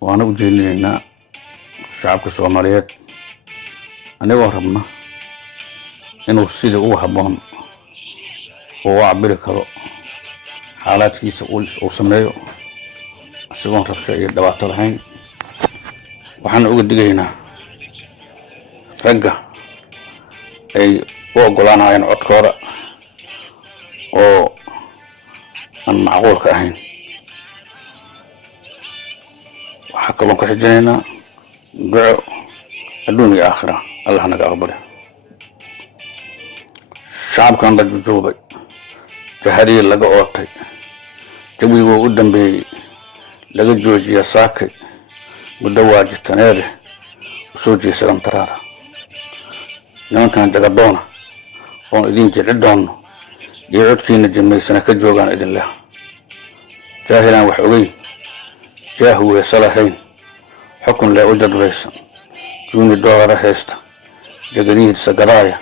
waana u jeedinaynaa shacabka Soomaaliyeed anigoo rabna inuu sidii ugu habboon oo cabiri karo xaaladkiisa uu sameeyo asigoon rabsho iyo dhibaato lahayn. waxaan uga digaynaa ragga ay u oggolaanayaan codkooda oo aan macquulka ahayn. waxaa kaloo ka xijinaynaa duco adduun iyo aakhira allah naga aqbale. shacabkan la jujuubay jahadii laga ootay jawiguu u dambeeyey laga joojiya saakay muddo waajitaneede usoo jeesadan taraara. nimankan jagadoona oon idin jecli doonno iyo codkiina jamaysana ka joogaan idin leh. jaahilaan wax ogey jaahu weesa lahayn xukun lee u jadbaysan juuni doolara haysta jagadihiisa gadaaya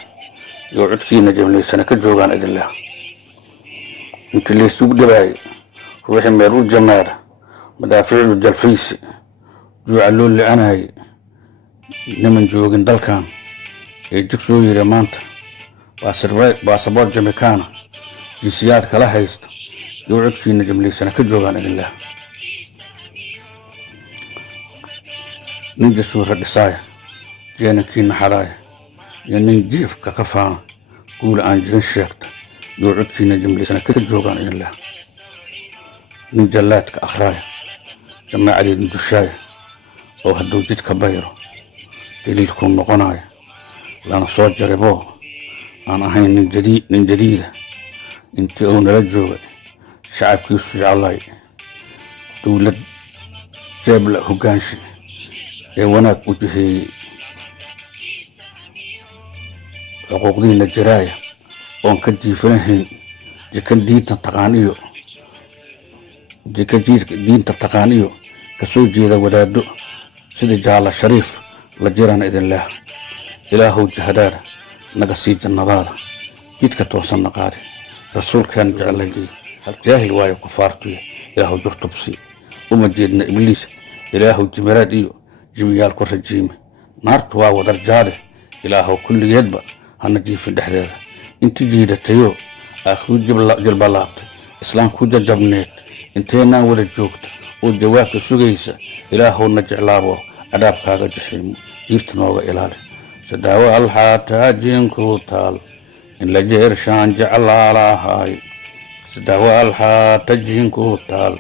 iyo codkiina jamaysana ka joogaan idin leh. intii laysugu dhibaayay ruuxii meel u jamaada madaafiicdu jalfaysi juuca loo licanayay niman joogin dalkan ee jig soo yiri maanta baasaboor jamikaana jinsiyaad kala haysta iyo codkiina jamlaysana ka joogaan idin leh. nin jasuura dhisaaya jeenankiina xalaaya iyo nin jiifka ka faana guula aan jirin sheegta iyo codkiina jamlaysana ka joogaan idin leh. nin jallaadka akhraaya jamaacadeedin dushaaya oo hadduu jidka bayro daliilkuu noqonaya lana soo jariboo aan ahayn nin jadiida intii uu nala joogay shacabkiisu jeclay dowlad jeebla hoggaanshi ee wanaag u jiheeyey xuquuqdiina jiraaya oon ka jiifanahayn jika diinta taqaan iyo kasoo jeeda wadaado sida jaala shariif la jiraan idin leh. ilaahow jahadaada naga sii jannadaada jidka toosanna qaadi rasuulkaan jeclayay jaahil waayo kufaartuya ilaahow jurtubsi uma jeedna ibliis ilaahow jimiraad iyo jibiyaal ku rajiime naartu waa wadar jaade ilaahow kulligeedba hana jiifin dhexdeeda intii jiidatayo aakhiru jilba laabtay islaamku jajabneed inteenaan wada joogta oo jawaabka sugaysa ilaahowna jeclaabo cadaabkaaga jaxiimo jiirta nooga ilaali. sadaawa alxaataa jiinku taal in la jeershaan jeclaalahay sadaawa alxaata jiinku taal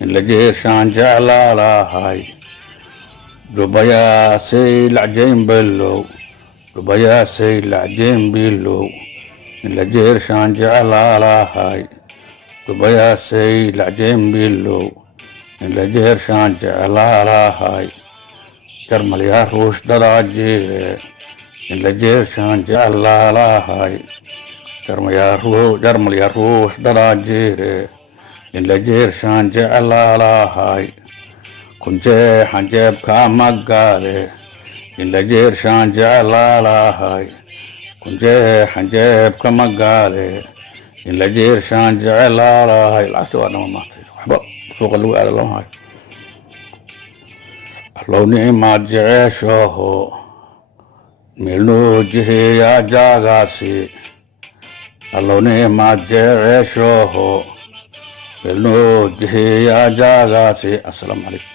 in la jeershaan jeclaalahay dhubayaasay lacjeen below dhubayaasay lacjeen bilow in la jeershaan jeclaalahay dhubayaasay lacjeen bilow in la jeershaan jeclaalahay jarmal yaa ruush dadaa jeere in la jeershaan jeclaalahay jarmal yaa ruush dadaa jeere in la jeershaan jeclaalahay kun jeexan jeebka magaale in la jeershaan jeclaalahay kun jeexan jeebka magaale in la jeershaan jeclaalahay. lacagta waa dhama maatay waxba suuqa lagu aada lama hayo. allow nicmaad jeceeshaho meel noo jiheeyaa jaagaasi allow nicmaad jeceeshaho meel noo jiheeyaa jaagaasi. assalaamu calaykum.